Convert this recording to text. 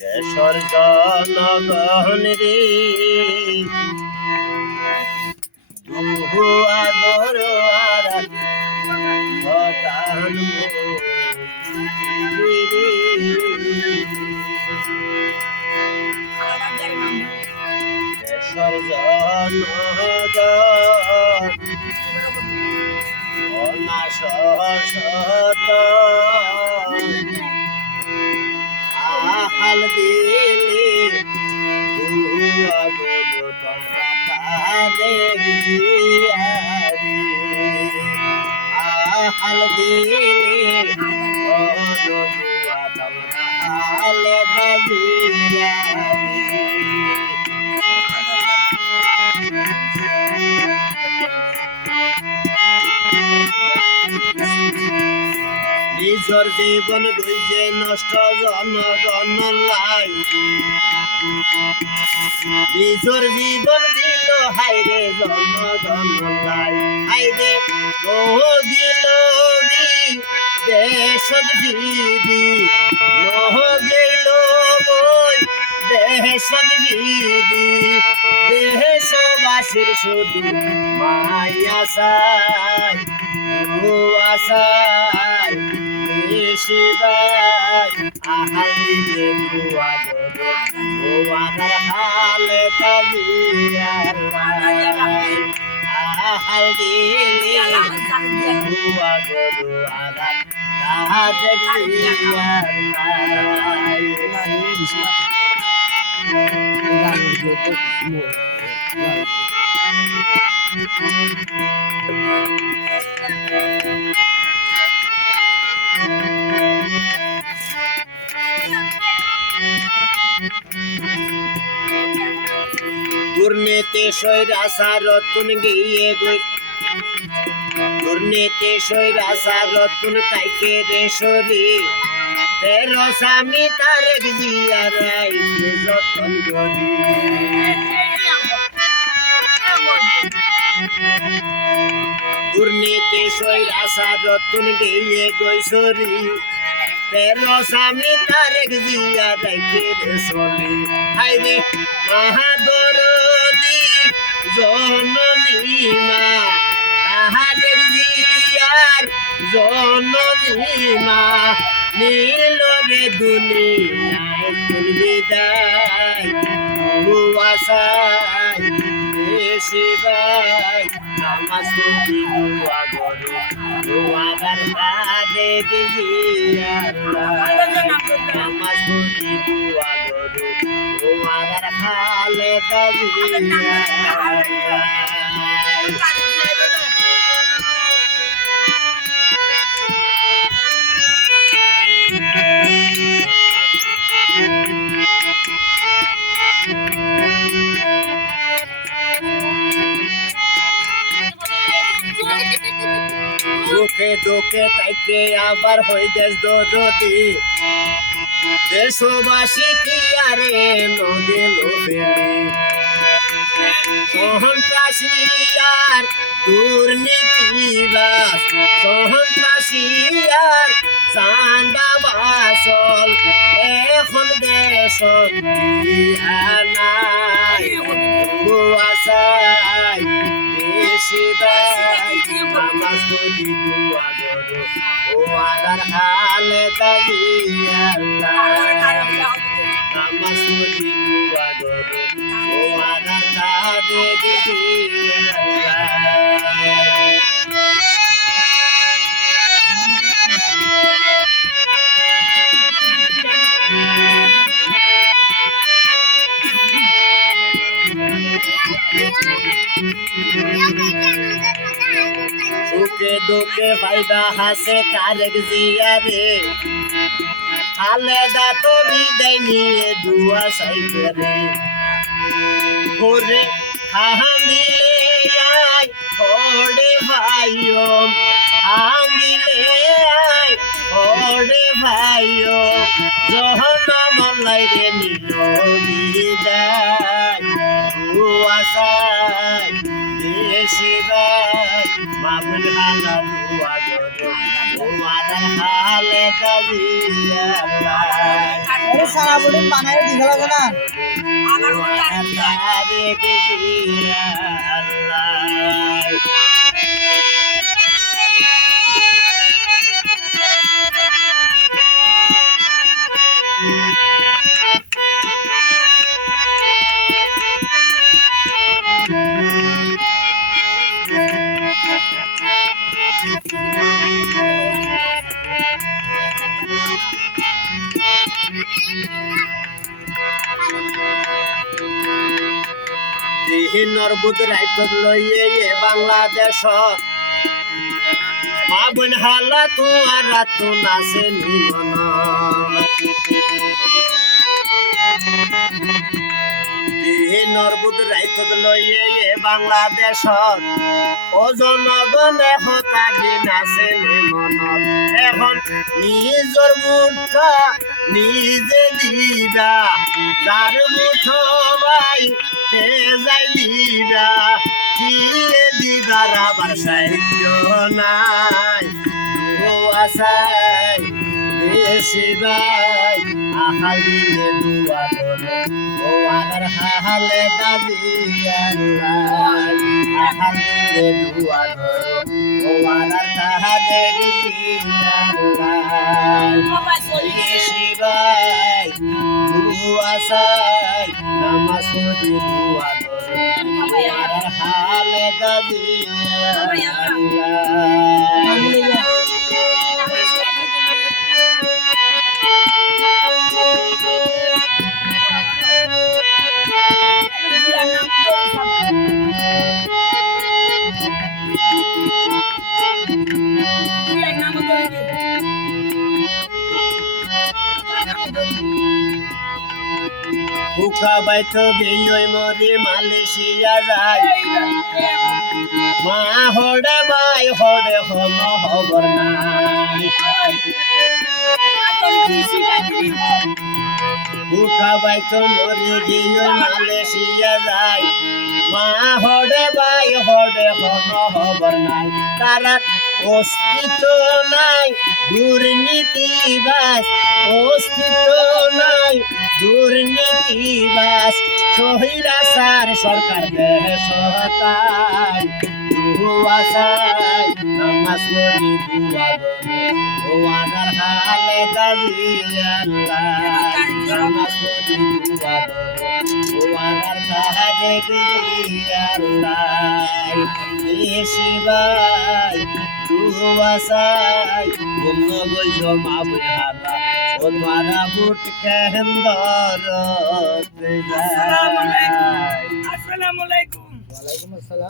দেশর জনগণ রে দুহু আগর আর ভটান দেশর জনগণ অনাশত আহাল দিলে দুয়া গোবতারে গিয়ারি আহাল দিলে দুয়া তালে ভাজিয়ারি নিজর জীবন গইছে নষ্ট জনগণ লাই নিজর জীবন দিল হাইরে জনগণ লাই হাইরে গিল দেশত বিধি গেল বই দেশত বিধি দেশবাসীর শুধু মায়া চাই আশায় শিবাই আহাইলে দুয়া গরো ও আধার হালে কাজিয়ার আহাল দিলে দুয়া গরো আধার তাহাজে কাজিয়ার দুর্নীতি স্বৈরাচারতুন গিয়ে গই দুর্নীতি স্বৈরাচারতুন তাইকে রে সরি তেরো স্বামী তারেক জিয়া রাইকে যতন করি দুর্নীতি স্বৈরাচারতুন গিয়ে গই সরি তেরো স্বামী তারেক জিয়া রাইকে রে সরি হাইরে মহাদরদি জননী মা তাহারের জিয়ার জননী মা নীল রে দুনিয়ায় কোন বিদায় আশায় শিবাই নামাজ পড়ি দুয়া গরু দুয়ার বাদে জিয়ার নামাজ পড়ি দুয়া গরু দুয়ার খালে দুঃখে দুঃখে তাইকে আবার হই দেশ দরদি দেশবাসী কি আরে নদী লোভে সন্ত্রাসী আর দুর্নীতিবাস সন্ত্রাসী আর চান্দা বাসল এখন দেশত নাই আশায় শিবাই নামাজ পড়ি দুয়া গরো ও আধার হালে দাঁড়িয়ে নামাজ পড়ি দুয়া গরো ও আধার কাঁদে দিয়ে সুখে দুঃখে ভাইবা হাসে তারেক জিয়া রে আলেদা তো বিদায় নিয়ে দুয়া সাইকে রে ওরে হামিলে আই ওরে ভাইও হামিলে আই ওরে ভাইও জহনা মালাই রে নিল বিদায় আশায় দেশে ভাই মামুন হালা দুয়া গরো তোমার হালে কাজিয়া আরে সারা বড়ি বানায় দিঘলা না আরে গজিয়া আল্লাহ দিহিনর বুধ রাইতত লইয়ে বাংলাদেশ মা বোন হালা তোমার রাত নাচে নিমন দিহিনর বুধ রাইতত লইয়ে বাংলাদেশ ও জনগণে হতাগি নাচে নিমন এখন নিজর মুঠা নিজে দিবা যার মুঠো ভাই যাই দিবা কি দিবার আবার সাহিত্য নাই আশাই বেশি ভাই আহাল দিলে দুয়া করে ও আমার হালে কাজিয়াল্লাই আহাল দিলে দুয়া করে ও আমার কাহাদে গিয়াল্লাই বেশি ভাই দুয়া চাই নামাজ পড়ি দুয়া করে আমার হালে কাজিয়াল্লাই বুকা বাইতো গিয়ে মরি মালয়েশিয়া যায় মা হড়ে বাই হড়ে হম হবর নাই বুকা বাইতো মরি গিয়ে মালয়েশিয়া যায় মা হড়ে বাই হড়ে হম হবর নাই তারা অস্তিত্ব নাই দুর্নীতিবাজ অস্তিত্ব নাই দুর্নীতিবাজ সহিরাচার সরকার দেশ হতায় দুয়াশায় নামাজ পড়ি দুয়া করে ও আমার হালে কাজিয়াল্লাই নামাজ পড়ি দুয়া করে ও আমার কাহাদে গিয়াল্লাই বেশি ভাই দুয়াশায় গুম গইজ মা বুঝালা ও মারা বুট কেন্দর আসসালামু আলাইকুম। ওয়ালাইকুম আসসালাম।